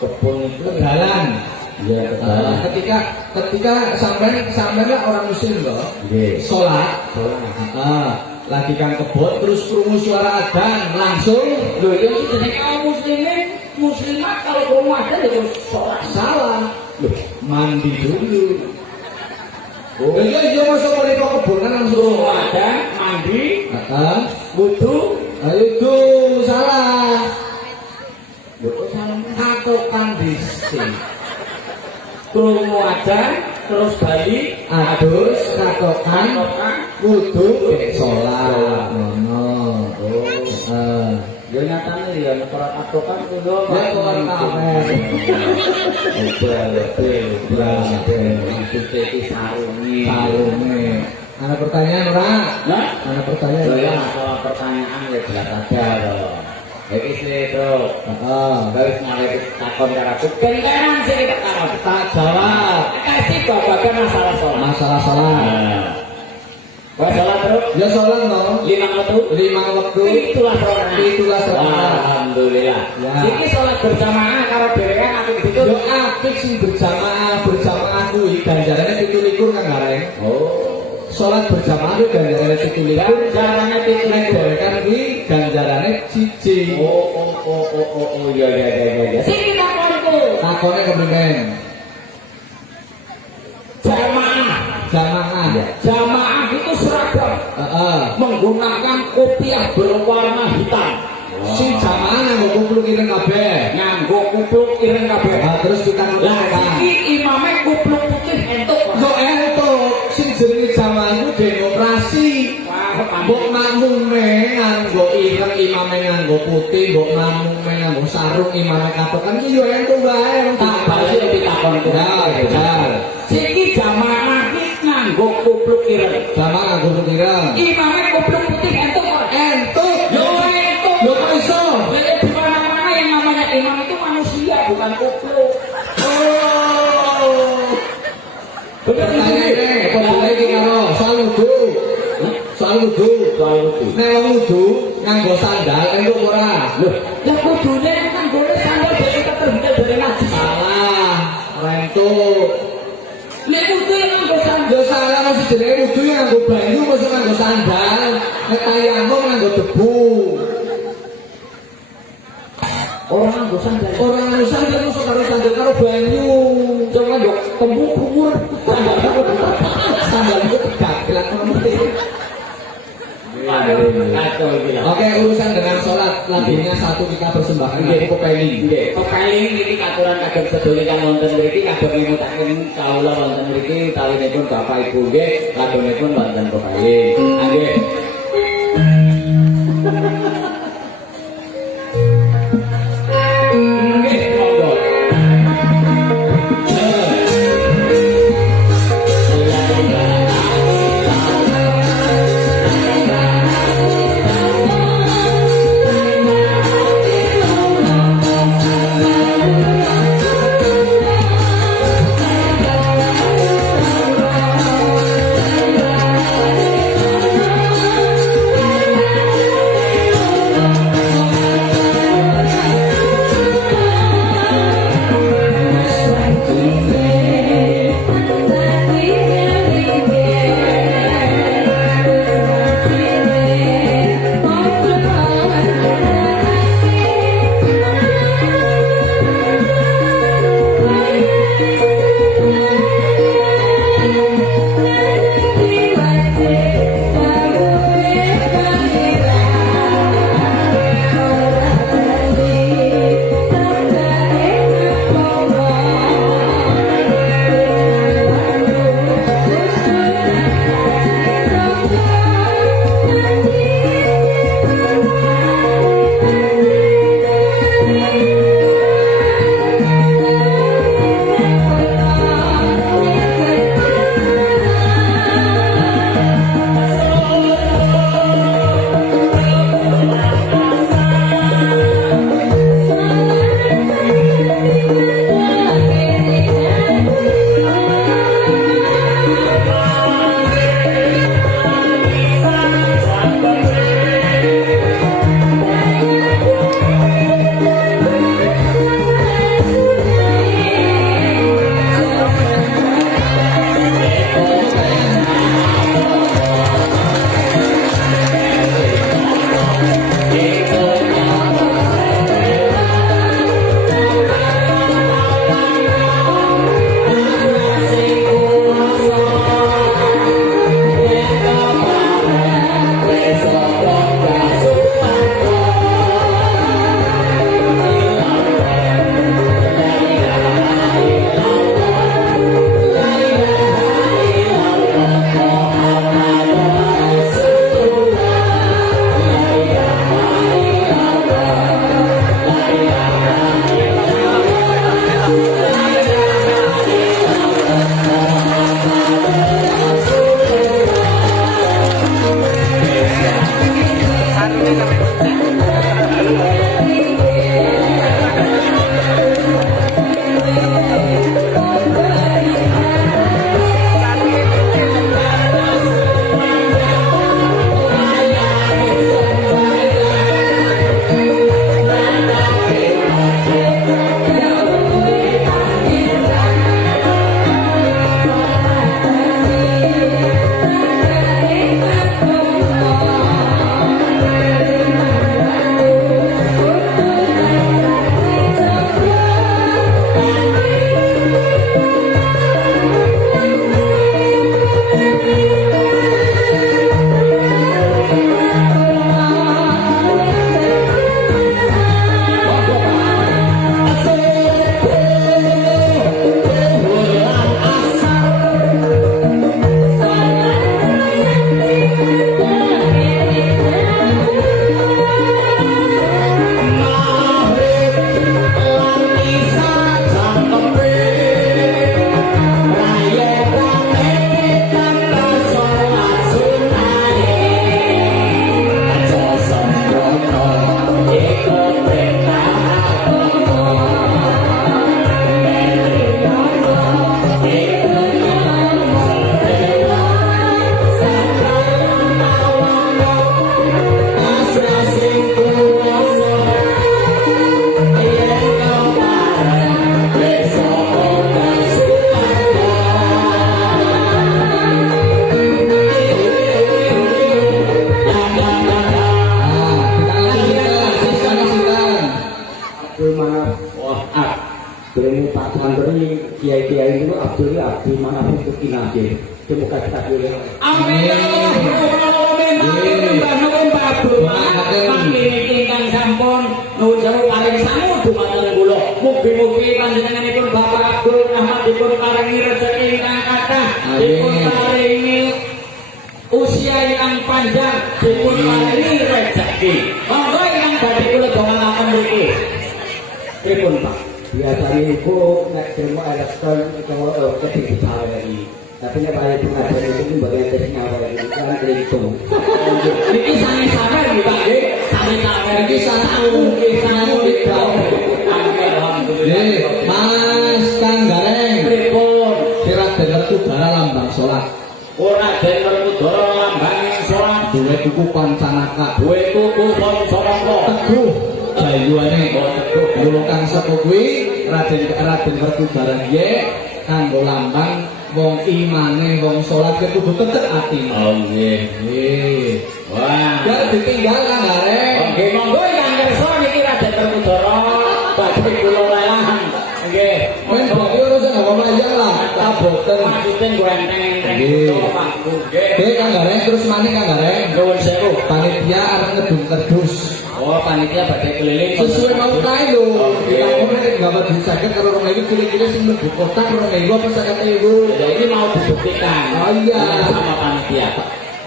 kebun itu Tegalan. ya tegalan. Ketika sampai orang muslim loh, sholat, lagi kan kebot terus krungu suara adzan langsung Loh ya jenenge kaum muslimat kalau krungu adzan ya sholat salah. Loh, mandi dulu. Oh iya masuk mereka kebonan langsung krungu adzan mandi wudu. Ayo itu salah. Wudu salah Katokan dhisik. krungu adzan terus balik Adus katokan wudu sholat ngono. Ya nyatane ya ora katokan kudu Katokan kamen. Maksudnya itu sarungi. Ada pertanyaan ora? Nah, Ada pertanyaan. ya masalah pertanyaan ya jelas aja loh. Iki sih bro. Terus mulai takon karo aku. Kentenan sih kita takon. Tak jawab. Kasih babagan masalah sholat. Masalah sholat. Kau sholat terus? Ya sholat dong. 5 waktu. Itulah sholat. Alhamdulillah. Ya. Iki sholat berjamaah karo dhewean aku gitu. Yo apik sing berjamaah kuwi ganjarane 17 kan gareng. Oh. Sholat berjamaah itu ganjarane 17. Ganjarane 17 kan kuwi ganjarane siji. Oh ya. Sing takonku. Takone kepriyen? Jamaah. Jamaah itu seragam. Menggunakan kopiah berwarna hitam. Si jamaah nganggo kupluk ireng kabeh. Terus kita Lah iki imame kupluk putih entuk. Yo entuk sing jenenge jamaah itu demokrasi. Mbok makmume nganggo ireng imame nganggo putih, mbok makmume nganggo sarung imame katokan iki yo entuk wae. Tak balik ditakonku. Siki jamaah iki nganggo kupluk ireng. Jamaah nganggo kupluk ireng. Imame kupluk putih entuk kok. Entuk. Yo entuk. Yo kok iso? Jadi di mana-mana yang namanya imam itu manusia bukan kupluk. Pertanyaane, kok iki karo soal wudu. Nek wong wudu nganggo sandal entuk ora? Loh, ya kudune kan boleh sandal biar kita terhindar dari najis. Salah, ora entuk. Nek wudu yang nganggo sandal. Yo salah masih jenenge wudu yang nganggo banyu mesti nganggo sandal. Nek tayamum nganggo debu. Orang nganggo sandal. Orang nganggo sandal mesti karo sandal karo banyu. Jangan yo tembung kumur Sandal itu tegak gelak mesti. Oke, urusan dengan sholat lagunya satu kita persembahkan aku kepeling. Kepeling ini aturan kagem sedaya kang wonten mriki kagem ngimutaken kawula wonten mriki tawinipun Bapak Ibu nggih lagunipun wonten kepeling. Nggih. Nggih, monggo. Thank Beliau Pak Tuhan beri kiai-kiai itu Abdul mana pun itu kinasi. Terima kasih tak boleh. Amin. Amin. Pak Abdul. Panggih ingkang sampun nuwun sewu paring sangu dumateng kula. Mugi-mugi panjenenganipun Bapak Abdul Rahmat dipun paringi rezeki ingkang kathah, dipun paringi usia yang panjang, dipun paringi rezeki. Monggo ingkang badhe kula dongaaken mriki. Pripun Pak? Biasanya itu nak terima elektron kalau ketika hari. Tapi nek bayar pengajian itu bagian dari nyawa ini kan terhitung. Niki sange-sange nggih Pak nggih. Sange-sange Niki sange nggih sange Mas Kang Gareng. Pripun? Sira denger kubara lambang salat. Ora denger kudara lambang salat. Duwe tuku Pancanaka. Duwe tuku Pancanaka. Teguh jayuane teguh. Mula kang sapa kuwi Raden Werkudara nggih kanggo lambang wong imane wong salat kudu tetep ati. Oh nggih. Nggih. Wah. Jar ditinggal Kang Gareng. Nggih monggo ingkang kersa niki Raden Werkudara badhe kula lelang. Nggih. Men bae urusan apa layang lah. Ta boten. Maksude nggo enteng-enteng Nggih. Pak. Nggih. Oke Kang Gareng terus maneh Kang Gareng. Nuwun sewu. Panitia arep ngedung kerdus. Oh, panitia badhe keliling Sesuai mau kae lho. Oke. Kita ngomong nek gambar disaged karo 2000 kira-kira sing mlebu kotak 2000 apa 50.000. Ya, ini mau dibuktikan. Oh, iya. Sama panitia.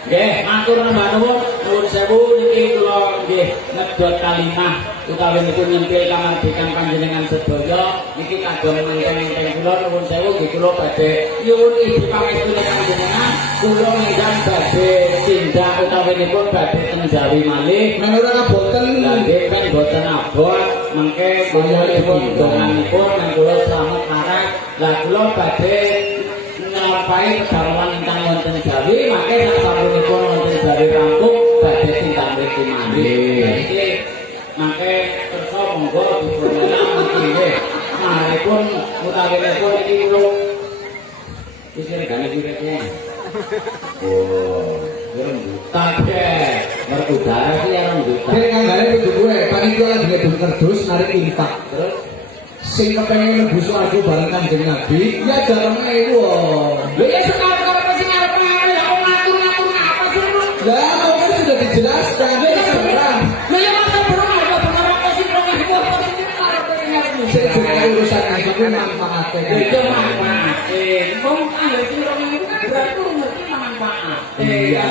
Nggih, matur nembah nuwun, nuwun sewu niki kula nggih ngedot kalimah utawi niku nyempil kamardikan panjenengan sedaya niki kagem enteng-enteng kula nuwun sewu nggih kula badhe nyuwun iji pangestune panjenengan kula ngundang badhe tindak utawi nipun badhe teng Jawi malih. Men ora kaboten. Lah nggih kan boten abot mengke kula dipun donganipun men kula slamet marang lah kula badhe nglampahi kedaluan ingkang wonten Jawi mangke sasampunipun wonten Jawi rampung badhe tindak mriku malih. Iki mangke kersa monggo dipun lelang niki nggih. Maripun utawi-utawi iki kula wis regane direke. Oh, kurang tapi Werkudara sih yang juta. Oke Kang Gareng itu gue panitia lagi ngedung kerdus narik infak. Terus Sing kepengen mlebu swarga bareng Kanjeng Nabi, ya jarang ewu. lho ya sekarang apa sih ngarep ya om ngatur-ngatur apa sih lu? Lah, kok kan sudah dijelaskan dia sekarang. Lho ya masa bener apa sih kok apa sih ngarep ngarep Sing jenenge urusan itu manfaate. itu manfaat. Wong ayo sing itu kan berarti ngerti manfaat. Iya.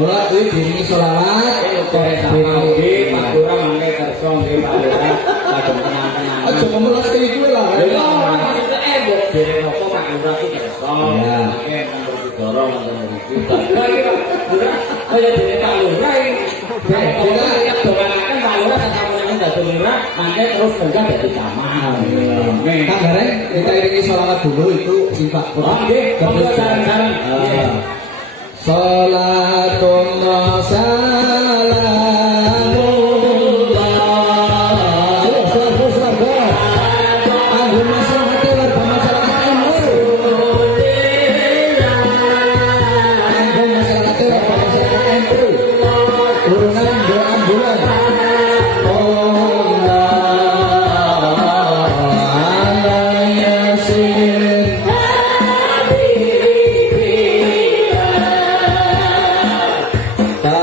Mulai kuwi diringi selawat. Kore sama ugi Pak Lurah mangke kersa nggih Pak Lurah kagem tenang-tenang. Aja memelas kayak gue lah. Lha ora maksudnya mbok dhewe napa Pak Lurah iki kersa. Iya. Mangke nomor Widoro wonten mriki. Kaya dene Pak Lurah iki. Kita lihat donganaken Pak Lurah sasampunipun dadi lurah, mangke terus kerja dadi camat. Kang Gareng, kita iringi selawat dulu itu infak. Oke, monggo sareng-sareng. Salatullah salamullah. Ta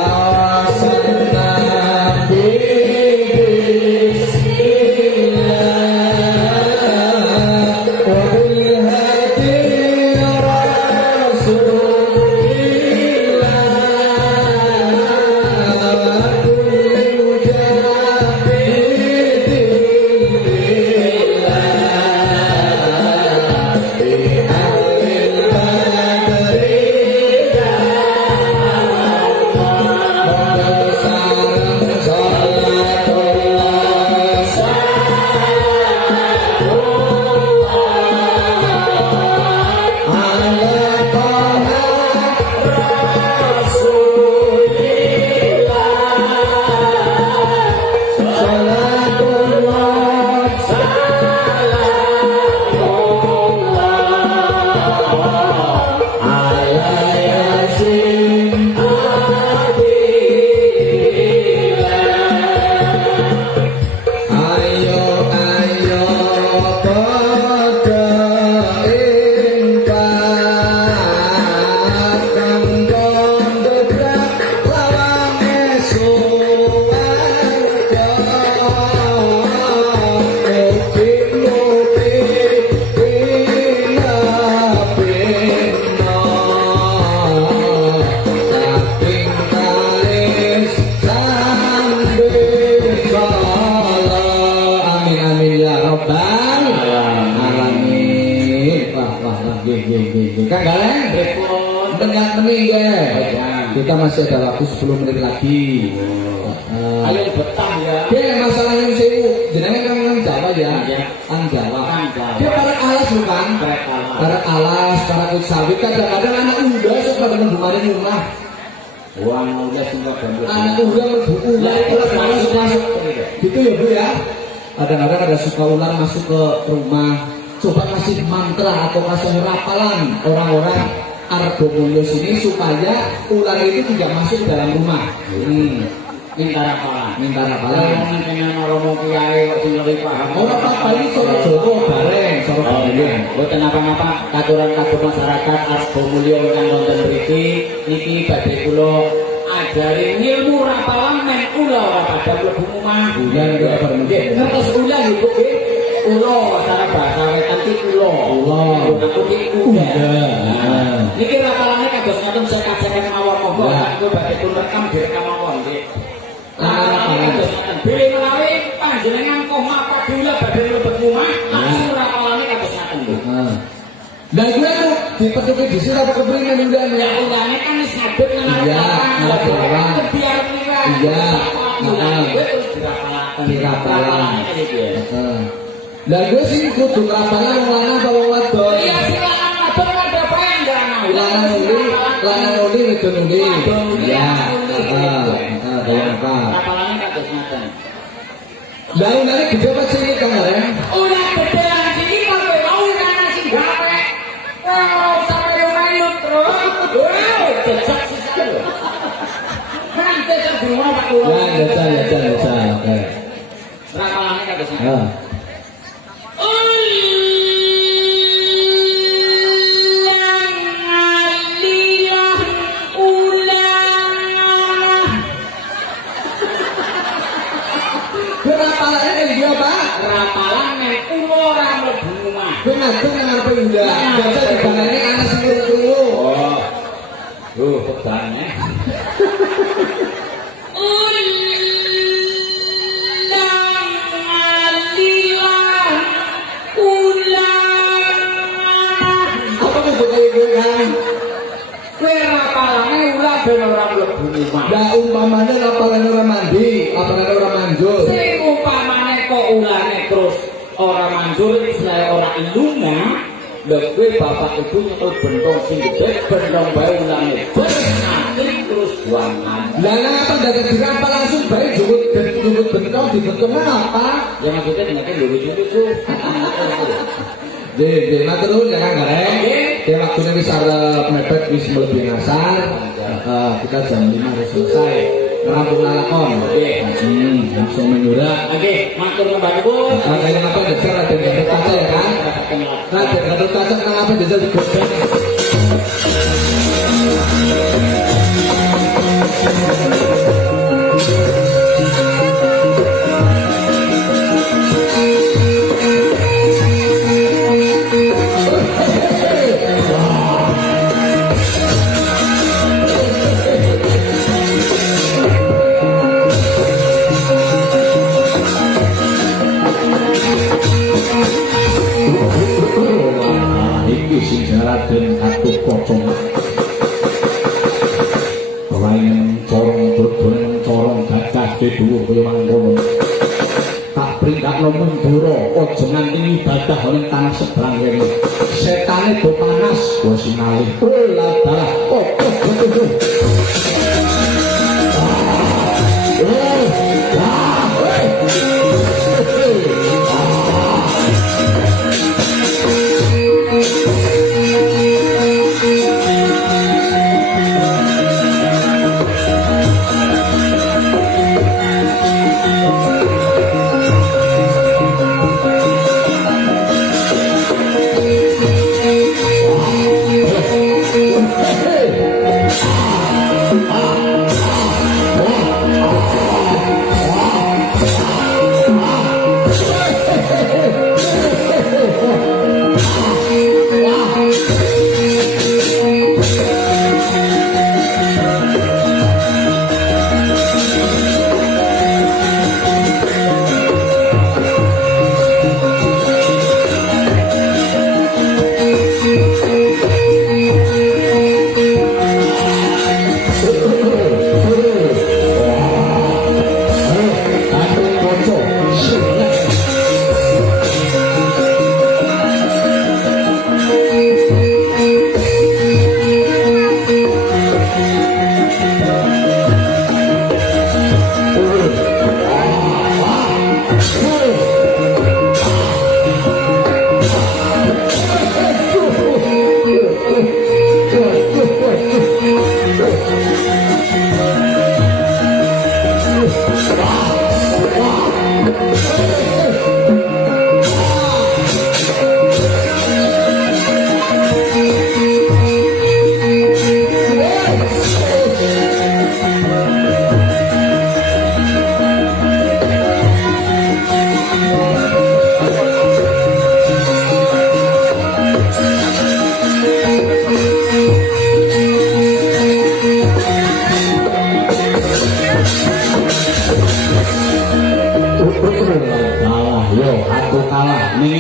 Bang. Alami. Wah, nggih. Kang Galeng, Pripun? tengah menit ya. Baik. Kita masih ada waktu 10 menit lagi. Ayo betah ya. Dia masalahnya sewu, jenenge kan Jawa ya. Iya. Ang Jawa. Ang Jawa. Dia para alas bukan? Para alas, para kulit sawit. Kadang-kadang anak muda suka dengan kemarin rumah. Uang udah singgah gambut. Anak muda berbuku ular terus masuk. Gitu ya Bu ya. Kadang-kadang ada suka ular masuk ke rumah. Coba kasih mantra atau kasih rapalan orang-orang Argomulyo sini supaya ular itu tidak masuk ke dalam rumah. Minta rapalan. Minta Kalau rapalan. dengan orang kiai kok sing lebih paham. Orang apa ini cara Jawa bareng, cara bareng. Boten apa-apa katuran-katuran masyarakat Argomulyo ingkang wonten mriki niki badhe kula ajari ilmu rapalan men ula ora pada mlebu omah. Bulan itu apa Nggih, ngertos ula ibu nggih. Ula cara bahasa wetan ki ula. Ula. Aku ki Ula. Niki rapalane kados ngaten seket-seket mawon monggo aku badhe pun rekam direkam mawon nggih. Rapalane kados ngaten. Bilih menawi panjenengan kok mapadula badhe mlebu omah langsung rapalane kados ngaten Bu. Dan gue tuh dipetuki di sini apa keberingan udah Ya ulane kan wis ngadep nang Iya, ngadep orang. Biar mira. Iya. Terus dirapalaken. Dirapalaken. Rapalane kali piye? Dan gue sih kudu rapalan wong lanang apa wong wadon. Iya silakan ngadep ada apa yang enggak mau. Lanang uli wedon uli. Iya. Kayak apa? Rapalane kados ngaten. Daunane gede apa sih Kang Aren? Ulah gede lan sini kowe mau kan sing gawe. Ora usah kaya manut terus. Jejak sisa lho. Nanti sebelumnya Pak Kulo. Ya, jajal. Oke. Rapalane kados ngaten. Rapalannya kayak dia Pak. Rapalan nek ulo ora mlebu omah. Gue ngatur nang ngarepe udah. Baca di balane ana sing turu. Oh. Pedane. Apa tuh kayak gue kan? Kowe rapalane ulah ben ora mlebu omah. Nah umpamanya rapalan orang mandi, rapalan orang manjur. Sing upamane kok ulane terus ora manjur saya ora ilunga, lha kowe bapak ibu nyekel bentong sing gedhe bentong bae ulane. Nanti terus buangan. Lah nang apa dadak dirapal langsung bae jumut bentong dibentongnya apa? Ya maksudnya dengan lucu-lucu. Jadi matur nuwun ya Kang Gareng. Ya waktunya wis arep mepet wis mlebu ngasar. Kita jam 5 harus selesai. Rampung lakon. Langsung menyurat. Oke, matur nuwun Bu. Kayak apa dasar ada Gatot Kaca ya kan? Nah, Gatot Kaca nang apa dasar digosok. Iki sing Raden Gatotkaca. Kelayan corong berdonen corong gagah dhuwur kaya mangkono. Tak printakno mundura aja nganti ibadah ning tanah seberang kene. Setane do panas go sinalih. Lah dalah. Hey!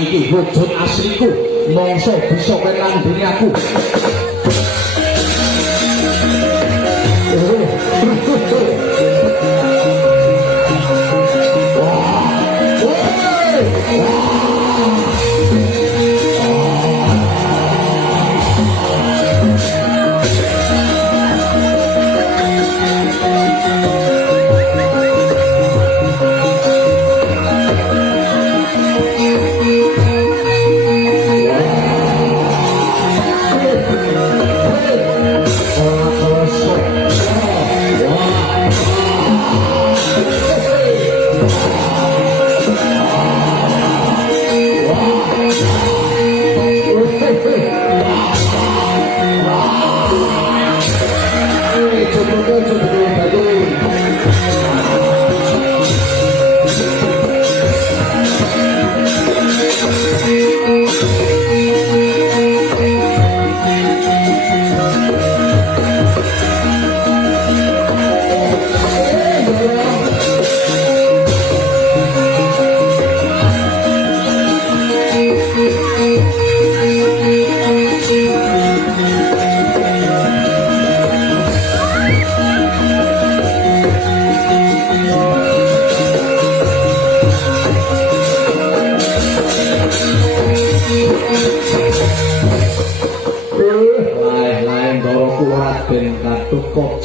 iki wujud asliku mongso bisa kenan duniaku.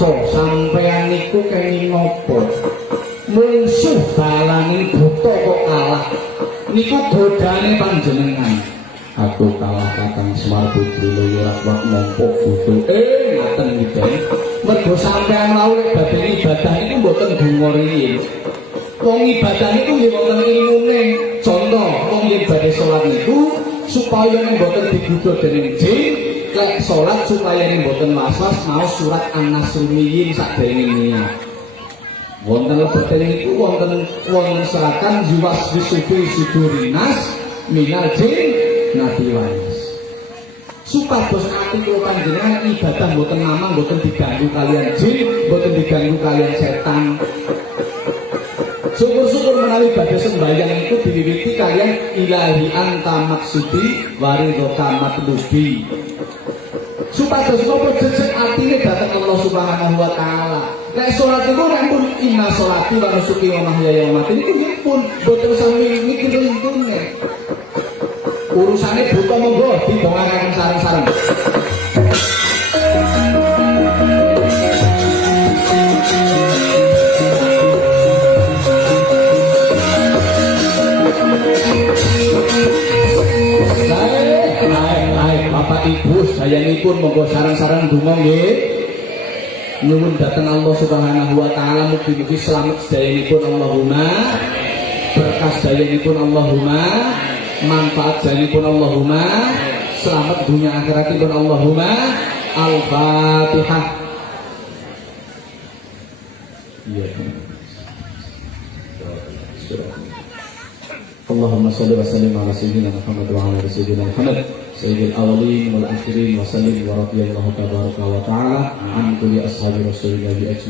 Sampeyan niku kenging napa? Mungsuh balanging buta kok kalah. Niku godane panjenengan. Aku kalah Kakang Semar Putri Loyorak wak nampa buta. Ngoten nggih. Mergo sampeyan mau nek badhe ibadah niku mboten donga riyin. Wong ibadah niku nggih wonten ilmune. Contoh, wong yen badhe salat niku supaya mboten digudha dening jin. Lek sholat supaya ini mboten was-was mau surat An-Nasrul sakdene niat. Wonten lebeten niku wonten selatan juwas bisufi sudurinas minal jin nadiwanis. Supados ati kula panjenengan ibadah mboten mamang mboten diganggu kalian jin, mboten diganggu kalian setan. Syukur-syukur menawi badhe sembahyang itu diwiwiti kalian ilahi anta maksudi waridhoka matlubi. Supados kula jejeg atine dhateng Allah Subhanahu wa taala. Nek salat niku rampun inna sholati wa nusuki wa mahyaya wa mamati niku pun boten sami mikir intune. Urusane buta monggo didongakaken sareng-sareng. Bapak Ibu sayanipun monggo sareng-sareng donga nggih. Nyuwun dhateng Allah Subhanahu wa taala mugi-mugi slamet sedayanipun Allahumma. Berkah sedayanipun Allahumma. Manfaat sedayanipun Allahumma. Slamet dunia akhiratipun Allahumma. Al-Fatihah. Iya. Allahumma shalli wa sallim ala sayyidina Muhammad wa ala sayyidina Muhammad sayyidil awwalin wal akhirin wa sallim wa radiyallahu tabaraka wa ta'ala an kulli ashabi rasulillah